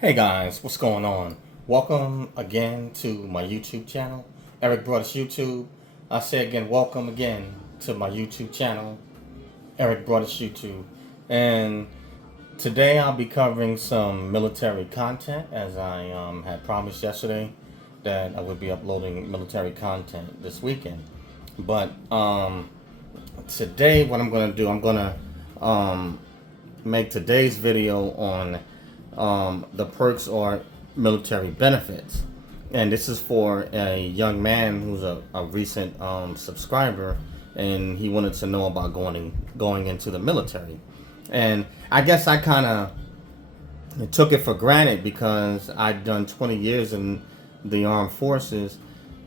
Hey guys, what's going on? Welcome again to my YouTube channel, Eric Brothers YouTube. I say again, welcome again to my YouTube channel, Eric Brothers YouTube. And today I'll be covering some military content, as I had promised yesterday that I would be uploading military content this weekend. But today, what I'm going to do, I'm going to make today's video on the perks or military benefits. And this is for a young man who's a recent subscriber, and he wanted to know about going into the military. And I guess I kind of took it for granted because I'd done 20 years in the armed forces,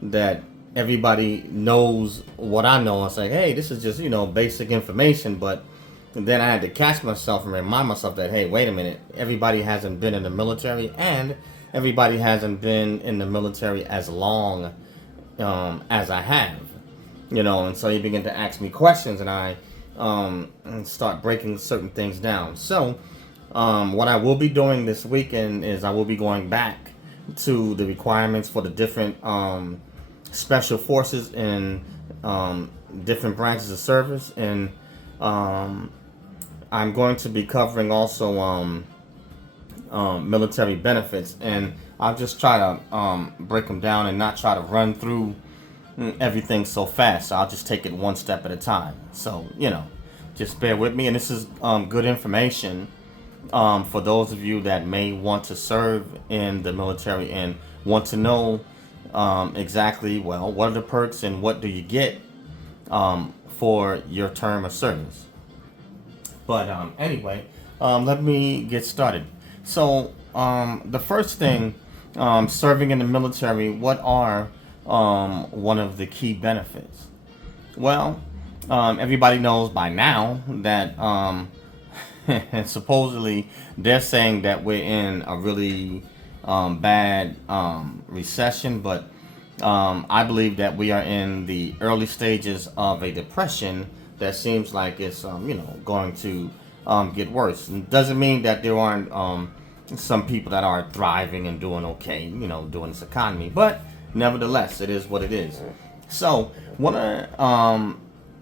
that everybody knows what I know. It's like, hey, this is just, basic information. But then I had to catch myself and remind myself that, hey, wait a minute, everybody hasn't been in the military, and everybody hasn't been in the military as long as I have. And so you begin to ask me questions, and I start breaking certain things down. So what I will be doing this weekend is I will be going back to the requirements for the different special forces in different branches of service. And I'm going to be covering also military benefits, and I'll just try to break them down and not try to run through everything so fast. So I'll just take it one step at a time. So, just bear with me. And this is good information for those of you that may want to serve in the military and want to know exactly, well, what are the perks and what do you get for your term of service. But anyway, let me get started. So the first thing, serving in the military, what are one of the key benefits? Well, everybody knows by now that supposedly they're saying that we're in a really bad recession, but I believe that we are in the early stages of a depression that seems like it's going to get worse. It doesn't mean that there aren't some people that are thriving and doing okay, doing this economy, but nevertheless, it is what it is. So one of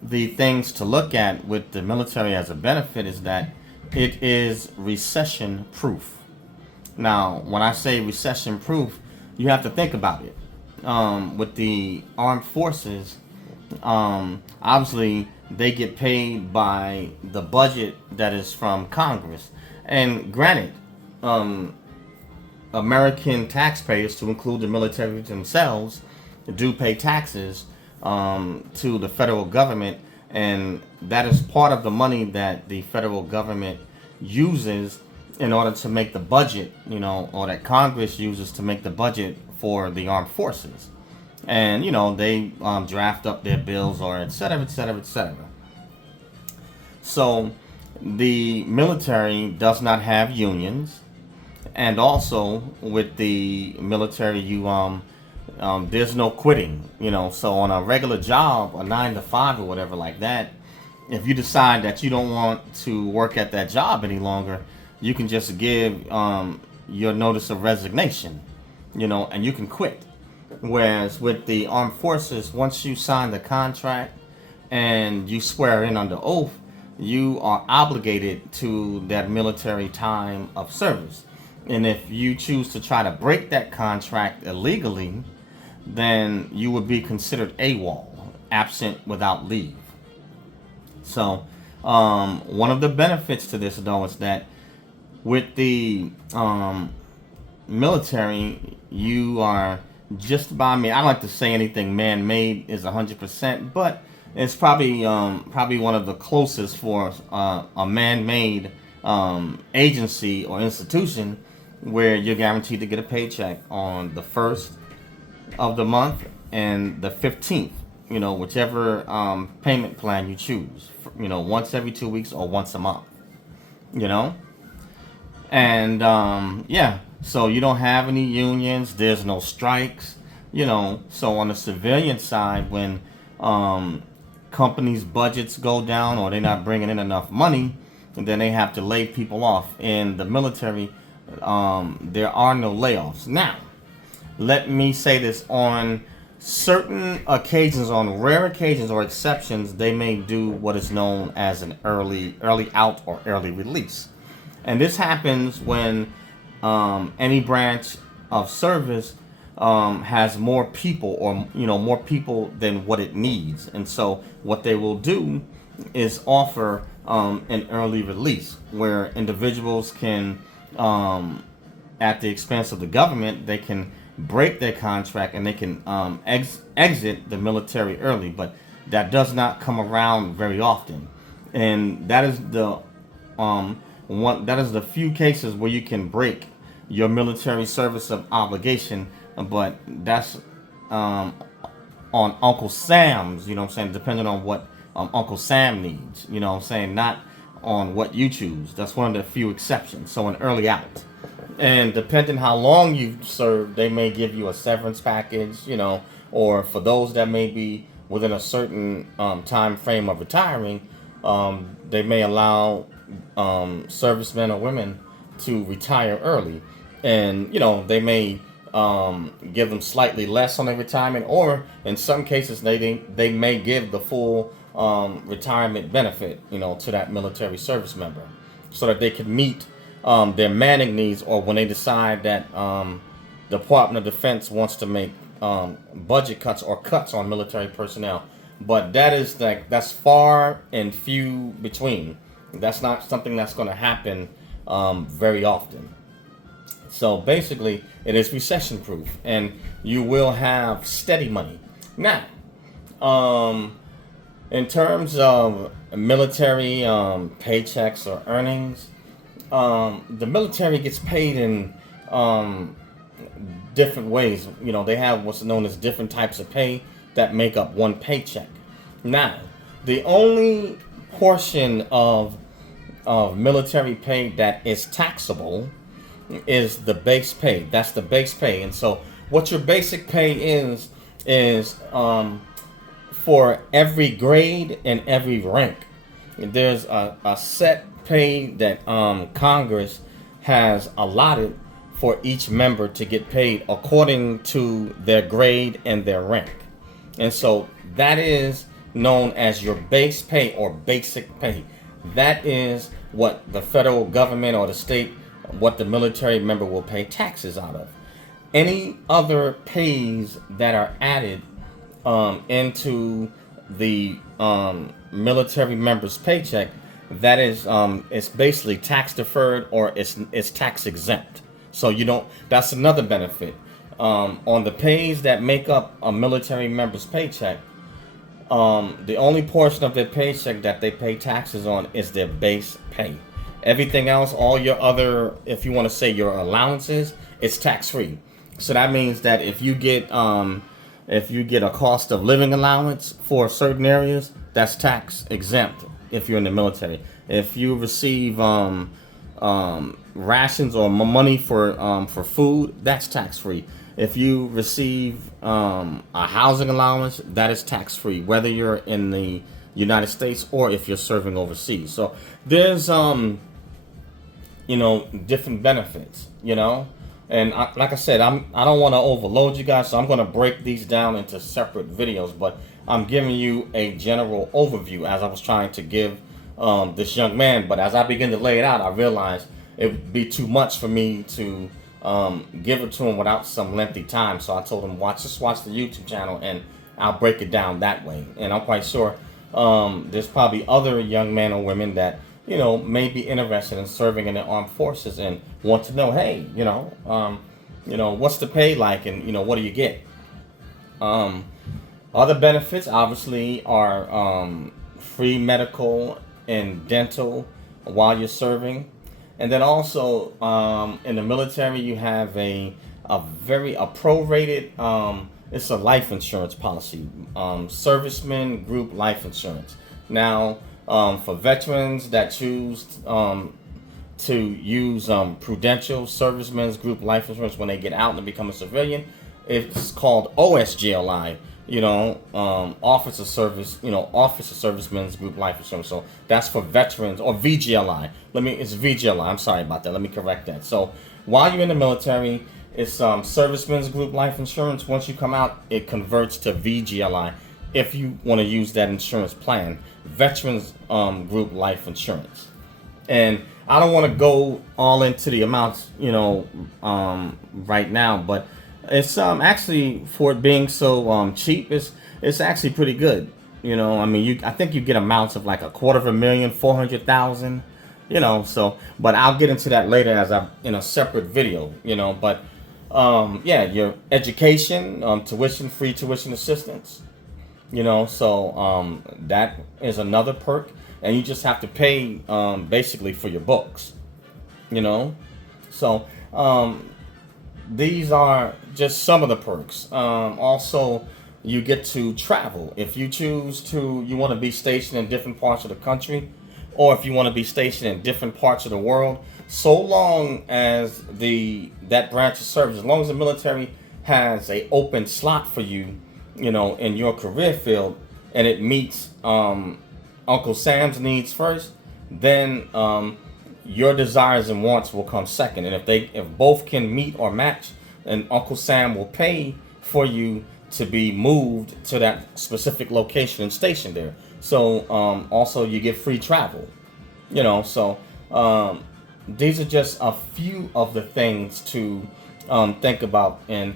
the things to look at with the military as a benefit is that it is recession proof. Now, when I say recession proof, you have to think about it. With the armed forces, obviously they get paid by the budget that is from Congress. And granted, American taxpayers, to include the military themselves, do pay taxes to the federal government, and that is part of the money that the federal government uses in order to make the budget, or that Congress uses to make the budget for the armed forces. And they draft up their bills, or et cetera, et cetera, et cetera. So the military does not have unions, and also with the military, there's no quitting. So on a regular job, a 9 to 5 or whatever like that, if you decide that you don't want to work at that job any longer, you can just give your notice of resignation, and you can quit. Whereas with the armed forces, once you sign the contract and you swear in under oath, you are obligated to that military time of service. And if you choose to try to break that contract illegally, then you would be considered AWOL, absent without leave. So one of the benefits to this, though, is that with the military, you are just about, I don't like to say anything man-made is 100%, but it's probably one of the closest for a man-made agency or institution where you're guaranteed to get a paycheck on the 1st of the month and the 15th, whichever payment plan you choose, once every 2 weeks or once a month, and so you don't have any unions, there's no strikes, so on the civilian side, when companies' budgets go down or they're not bringing in enough money, and then they have to lay people off. In the military, there are no layoffs. Now, let me say this: on certain occasions, on rare occasions or exceptions, they may do what is known as an early out or early release, and this happens when any branch of service has more people, or more people than what it needs, and so what they will do is offer an early release where individuals can, at the expense of the government, they can break their contract and they can exit the military early, but that does not come around very often, and that is the few cases where you can break your military service of obligation, but that's on Uncle Sam's, depending on what Uncle Sam needs, not on what you choose. That's one of the few exceptions. So an early out. And depending how long you've served, they may give you a severance package, or for those that may be within a certain time frame of retiring, they may allow servicemen or women to retire early. And, they may give them slightly less on their retirement, or in some cases, they may give the full retirement benefit, to that military service member, so that they can meet their manning needs, or when they decide that the Department of Defense wants to make budget cuts or cuts on military personnel. But that's far and few between. That's not something that's going to happen very often. So basically, it is recession proof, and you will have steady money. Now, in terms of military paychecks or earnings, the military gets paid in different ways. They have what's known as different types of pay that make up one paycheck. Now, the only portion of military pay that is taxable is the base pay. That's the base pay. And so what your basic pay is for every grade and every rank. There's a set pay that Congress has allotted for each member to get paid according to their grade and their rank. And so that is known as your base pay or basic pay. That is what the federal government or the state, what the military member will pay taxes out of. Any other pays that are added into the military member's paycheck, that is it's basically tax deferred, or it's tax exempt. So that's another benefit. On the pays that make up a military member's paycheck, the only portion of their paycheck that they pay taxes on is their base pay. Everything else, all your other, if you want to say your allowances, it's tax free. So that means that if you get a cost of living allowance for certain areas, that's tax exempt if you're in the military. If you receive rations or money for food, that's tax free. If you receive a housing allowance, that is tax free, whether you're in the United States or if you're serving overseas. So there's different benefits, and like I said, I don't want to overload you guys, so I'm going to break these down into separate videos, but I'm giving you a general overview as I was trying to give this young man. But as I begin to lay it out, I realized it would be too much for me to give it to him without some lengthy time. So I told him, watch the YouTube channel and I'll break it down that way. And I'm quite sure there's probably other young men or women that may be interested in serving in the armed forces and want to know, hey, what's the pay like, and what do you get? Other benefits obviously are free medical and dental while you're serving. And then also in the military, you have a prorated, it's a life insurance policy, servicemen group life insurance. Now, for veterans that choose to use Prudential Servicemen's Group Life Insurance when they get out and become a civilian, it's called OSGLI. Officer Servicemen's Group Life Insurance. So that's for veterans, or VGLI. It's VGLI. I'm sorry about that. Let me correct that. So while you're in the military, it's Servicemen's Group Life Insurance. Once you come out, it converts to VGLI if you want to use that insurance plan, Veterans Group Life Insurance. And I don't want to go all into the amounts, right now, but it's actually, for it being so cheap, it's actually pretty good. I think you get amounts of like $250,000, 400,000. So, but I'll get into that later as I'm in a separate video. But yeah, your education, free tuition assistance. So that is another perk, and you just have to pay basically for your books. So these are just some of the perks. Also, you get to travel if you choose to. You want to be stationed in different parts of the country, or if you want to be stationed in different parts of the world. So long as that branch of service, as long as the military has a open slot for you, in your career field, and it meets Uncle Sam's needs first, then your desires and wants will come second. And if both can meet or match, then Uncle Sam will pay for you to be moved to that specific location and stationed there. So also you get free travel. So these are just a few of the things to think about. And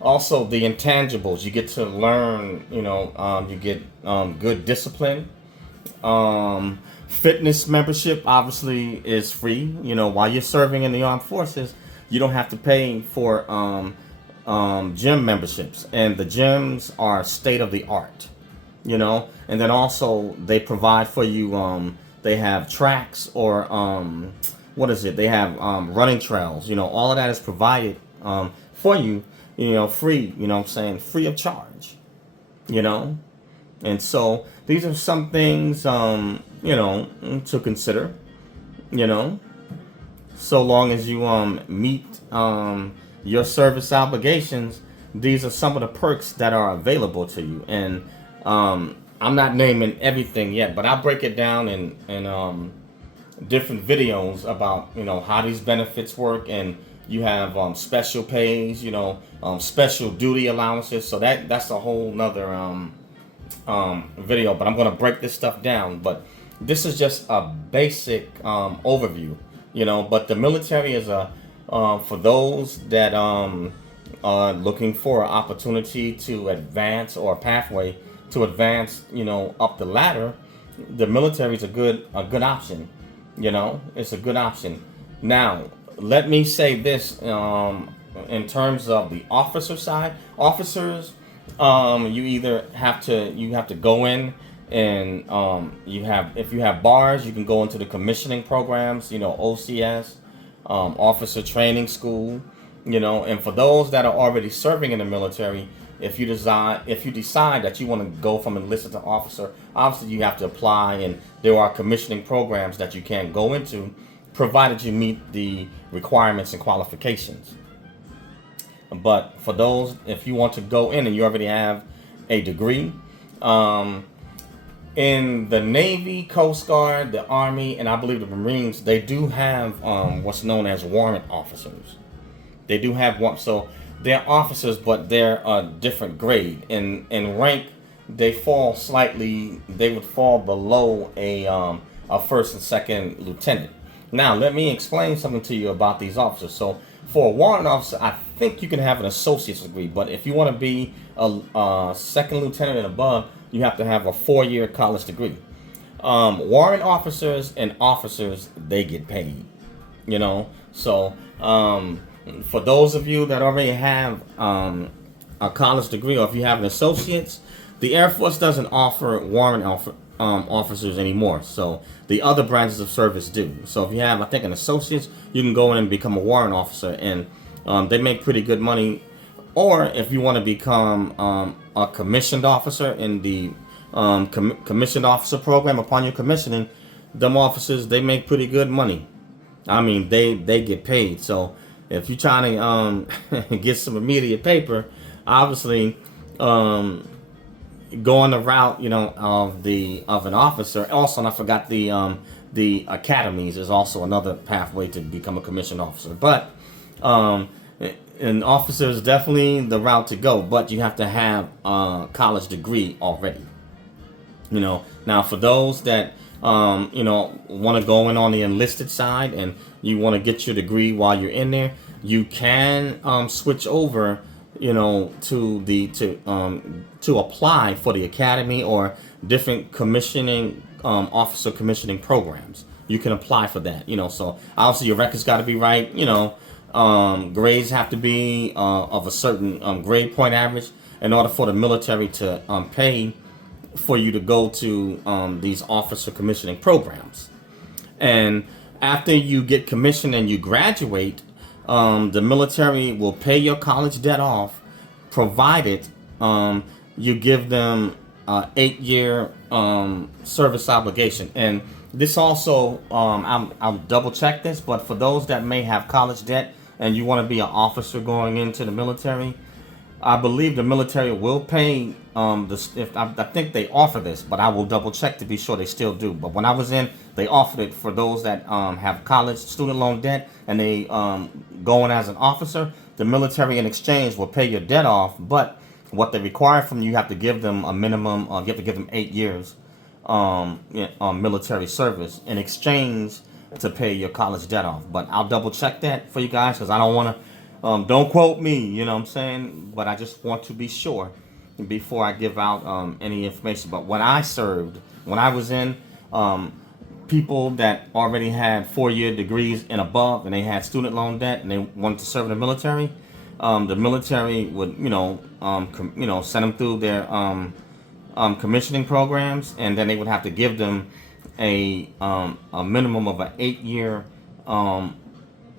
also the intangibles, you get to learn, you get good discipline. Fitness membership obviously is free. While you're serving in the armed forces, you don't have to pay for gym memberships, and the gyms are state of the art. And then also they provide for you. They have tracks, or they have running trails. All of that is provided for you. Free. Free of charge. And so these are some things, to consider, so long as you meet your service obligations. These are some of the perks that are available to you. And I'm not naming everything yet, but I'll break it down in different videos about, how these benefits work. And you have special pays, special duty allowances. So that's a whole nother video, but I'm going to break this stuff down. But this is just a basic overview, but the military is for those that are looking for an opportunity to advance, or a pathway to advance, up the ladder. The military is a good option. It's a good option. Now, let me say this, in terms of the officer side. Officers, you either have to go in, and if you have bars, you can go into the commissioning programs, OCS, officer training school, and for those that are already serving in the military, if you decide that you want to go from enlisted to officer, obviously you have to apply, and there are commissioning programs that you can go into, provided you meet the requirements and qualifications. But for those, if you want to go in and you already have a degree, in the Navy, Coast Guard, the Army, and I believe the Marines, they do have what's known as warrant officers. They do have one, so they're officers, but they're a different grade. In rank, they would fall below a first and second lieutenant. Now, let me explain something to you about these officers. So, for a warrant officer, I think you can have an associate's degree, but if you want to be a second lieutenant and above, you have to have a 4-year college degree. Warrant officers and officers, they get paid. So for those of you that already have a college degree, or if you have an associate's, the Air Force doesn't offer warrant officers anymore. So the other branches of service do. So if you have, I think, an associate's, you can go in and become a warrant officer, and they make pretty good money. Or if you want to become a commissioned officer in the commissioned officer program, upon your commissioning, them officers, they make pretty good money. I mean, they get paid. So if you're trying to get some immediate paper, obviously going the route, of an officer. Also, and I forgot the academies is also another pathway to become a commissioned officer. But Um, an officer is definitely the route to go, but you have to have a college degree already. Now for those that want to go in on the enlisted side and you want to get your degree while you're in there, you can switch over, to apply for the academy or different commissioning officer commissioning programs. You can apply for that. So obviously your records got to be right. Grades have to be of a certain grade point average in order for the military to pay for you to go to these officer commissioning programs. And after you get commissioned and you graduate, the military will pay your college debt off, provided you give them 8-year service obligation. And this also, I'll double check this, but for those that may have college debt and you want to be an officer going into the military, I believe the military will pay I think they offer this, but I will double check to be sure they still do. But when I was in, they offered it for those that have college student loan debt and they go in as an officer. The military in exchange will pay your debt off, but what they require from you, you have to give them a minimum. You have to give them 8 years military service in exchange to pay your college debt off. But I'll double check that for you guys because I don't want to. Don't quote me, you know what I'm saying? But I just want to be sure before I give out any information. But when I served, when I was in, people that already had 4-year degrees and above, and they had student loan debt, and they wanted to serve in the military would, send them through their commissioning programs, and then they would have to give them a minimum of an 8-year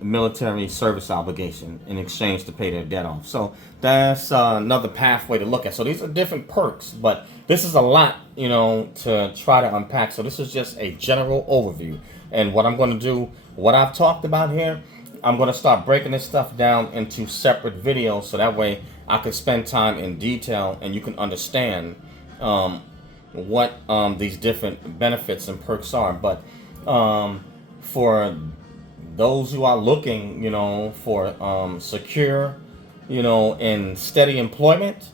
military service obligation in exchange to pay their debt off. So that's another pathway to look at. So these are different perks, but this is a lot, to try to unpack. So this is just a general overview. And what I'm going to do, what I've talked about here, I'm going to start breaking this stuff down into separate videos so that way I can spend time in detail and you can understand what these different benefits and perks are. But for those who are looking, for secure, and steady employment,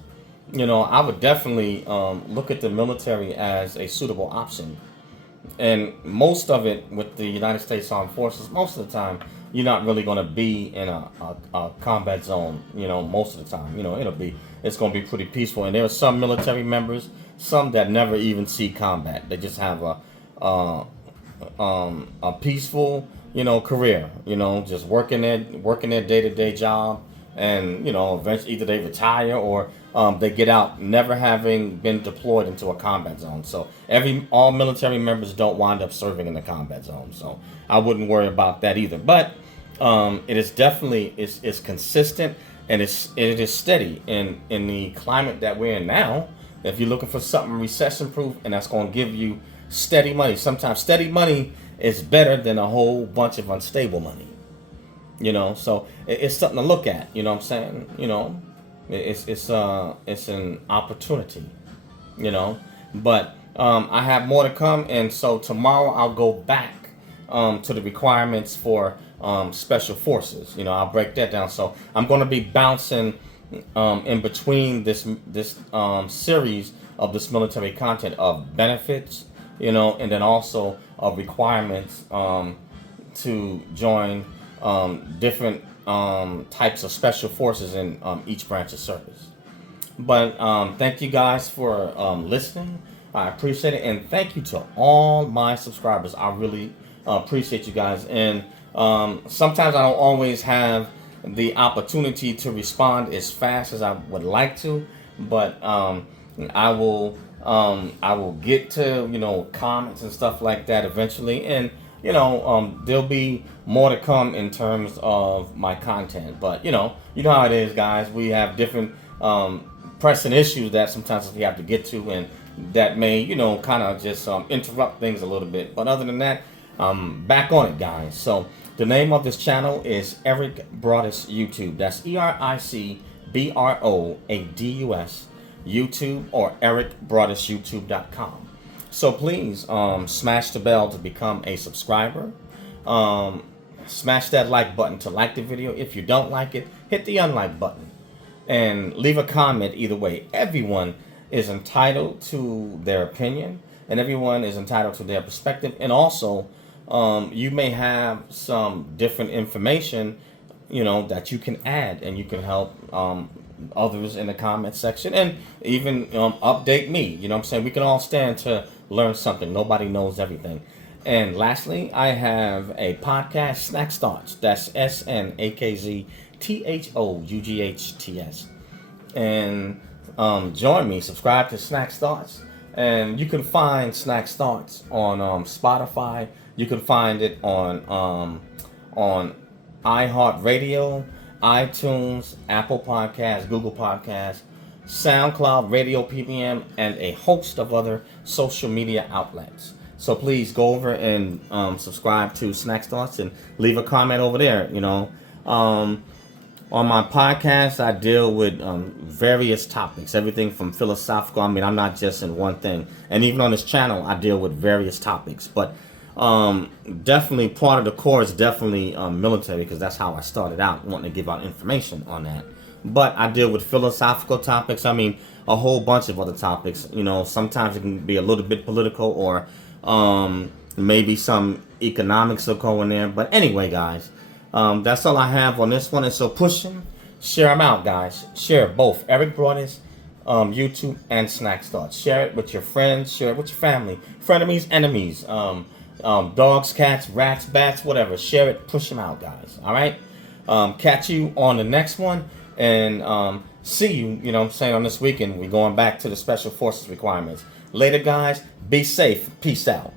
I would definitely look at the military as a suitable option. And most of it with the United States Armed Forces, most of the time, you're not really going to be in a combat zone, most of the time. It's going to be pretty peaceful. And there are some military members, some that never even see combat. They just have a peaceful, career, just working their day-to-day job, and eventually either they retire or they get out never having been deployed into a combat zone. So all military members don't wind up serving in the combat zone. So I wouldn't worry about that either. But it is definitely it's consistent and it is steady in the climate that we're in now. If you're looking for something recession-proof and that's going to give you steady money, sometimes steady money is better than a whole bunch of unstable money. So it's something to look at. You know what I'm saying? It's an opportunity. But I have more to come, and so tomorrow I'll go back to the requirements for special forces. I'll break that down. So I'm going to be bouncing in between this series of this military content of benefits, and then also of requirements to join different types of special forces in each branch of service. But thank you guys for listening. I appreciate it, and thank you to all my subscribers. I really appreciate you guys. And sometimes I don't always have the opportunity to respond as fast as I would like to, but I will get to comments and stuff like that eventually, and there'll be more to come in terms of my content. But you know how it is, guys. We have different pressing issues that sometimes we have to get to, and that may kind of just interrupt things a little bit. But other than that, back on it, guys. So the name of this channel is Eric Broadus YouTube. That's EricBroadus YouTube, or ericbroadusyoutube.com. So please smash the bell to become a subscriber. smash that like button to like the video. If you don't like it, hit the unlike button. And leave a comment either way. Everyone is entitled to their opinion, and everyone is entitled to their perspective. And also, you may have some different information, that you can add, and you can help others in the comment section, and even update me. You know what I'm saying? We can all stand to learn something. Nobody knows everything. And lastly, I have a podcast, Snack Thoughts. That's SNAKZTHOUGHTS. And join me. Subscribe to Snack Thoughts. And you can find Snack Thoughts on Spotify. You can find it on iHeartRadio, iTunes, Apple Podcasts, Google Podcasts, SoundCloud, Radio PPM, and a host of other social media outlets. So please go over and subscribe to Snack Thoughts and leave a comment over there. On my podcast, I deal with various topics, everything from philosophical. I mean, I'm not just in one thing. And even on this channel, I deal with various topics. But definitely part of the core is definitely military, because that's how I started out, wanting to give out information on that. But I deal with philosophical topics. I mean, a whole bunch of other topics. Sometimes it can be a little bit political, or maybe some economics will go in there. But anyway, guys, that's all I have on this one. And so push them, share them out, guys. Share both Eric Broadus, YouTube, and Snack Thoughts. Share it with your friends. Share it with your family, frenemies, enemies, dogs, cats, rats, bats, whatever. Share it. Push them out, guys. All right. Catch you on the next one, and see you. On this weekend. We're going back to the Special Forces requirements. Later, guys. Be safe. Peace out.